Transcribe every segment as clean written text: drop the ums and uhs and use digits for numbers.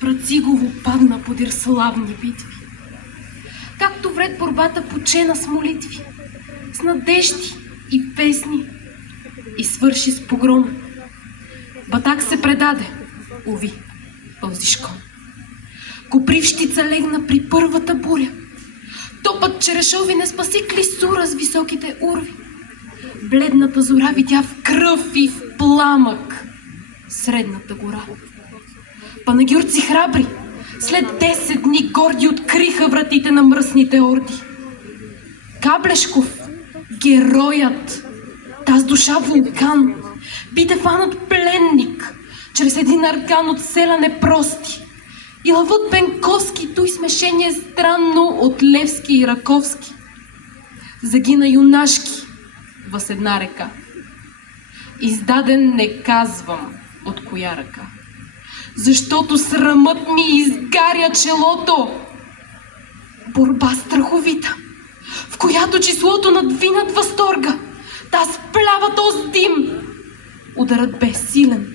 Працигово падна подир славни битви. Както вред борбата почена с молитви, с надежди и песни и свърши с погром. Батак се предаде, уви, пълзишком. Копривщица легна при първата буря. Топът черешови не спаси клисура с високите урви. Бледната зора видя в кръв и в пламък средната гора. Панагюрци храбри след 10 дни горди откриха вратите на мръсните орди. Каблешков, героят, таз душа вулкан, биде фанат пленник чрез един аркан от села непрости. И лъвът Бенковски, той смешение странно от Левски и Раковски. Загина юнашки въз една река. Издаден не казвам от коя ръка, защото срамът ми изгаря челото. Борба страховита, в която числото надвинат възторга, та сплява този дим. Ударът бе силен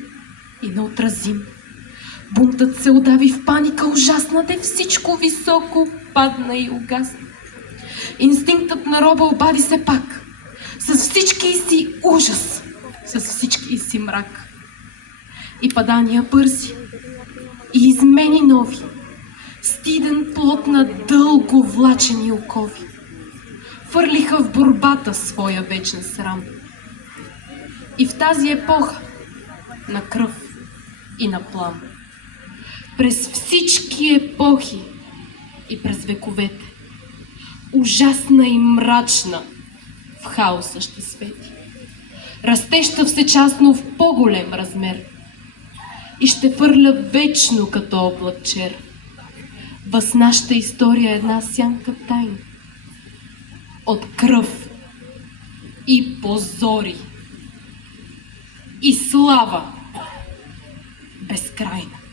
и неотразим. Бунтът се удави в паника ужасна, де всичко високо падна и угасна. Инстинктът на роба обади се пак, с всички си ужас, с всички си мрак. И падания бързи, и измени нови, стиден плод на дълго влачени окови. Фърлиха в борбата своя вечен срам. И в тази епоха на кръв и на плам, през всички епохи и през вековете, ужасна и мрачна в хаоса ще свети, растеща всечасно в по-голем размер и ще фърля вечно като облак чер. Въз нашата история една сянка тайна от кръв и позори и слава безкрайна.